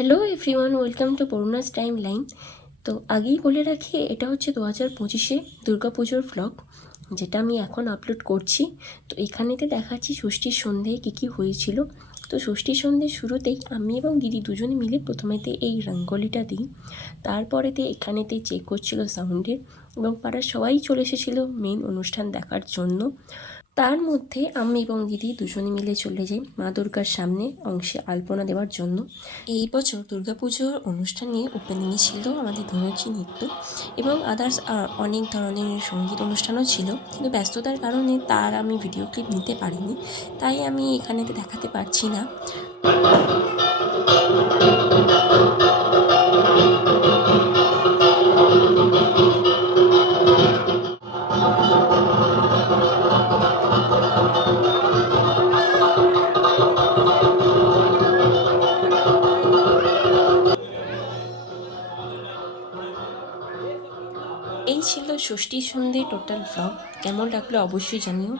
Hello everyone, welcome to Purnas timeline. তো আগেই বলে রাখি, এটা হচ্ছে 2025-এ দুর্গাপুজোর ভ্লগ, যেটা আমি এখন আপলোড করছি। তো এখানেতে দেখাচ্ছি ষষ্ঠীর সন্ধ্যে কী কী হয়েছিল। তো ষষ্ঠীর সন্ধ্যের শুরুতেই আমি এবং দিদি দুজনে মিলে প্রথমেতে এই রঙ্গোলিটা দিই। তারপরেতে এখানেতে চেক করছিল সাউন্ডের, এবং পাড়ার সবাই চলে এসেছিলো মেন অনুষ্ঠান দেখার জন্য। তার মধ্যে আমি এবং দিদি দুজনে মিলে চলে যাই মা দুর্গার সামনে অংশে আলপনা দেওয়ার জন্য। এই বছর দুর্গাপুজোর অনুষ্ঠানে ওপেনিংয়ে ছিল আমাদের ধনুচি নৃত্য এবং আদার্স অনেক ধরনের সঙ্গীত অনুষ্ঠানও ছিল, কিন্তু ব্যস্ততার কারণে তার আমি ভিডিও ক্লিপ নিতে পারিনি, তাই আমি এখানেতে দেখাতে পারছি না। এই ছিল ষষ্ঠীর সন্ধ্যে টোটাল ভ্লগ। কেমন লাগলো অবশ্যই জানিও।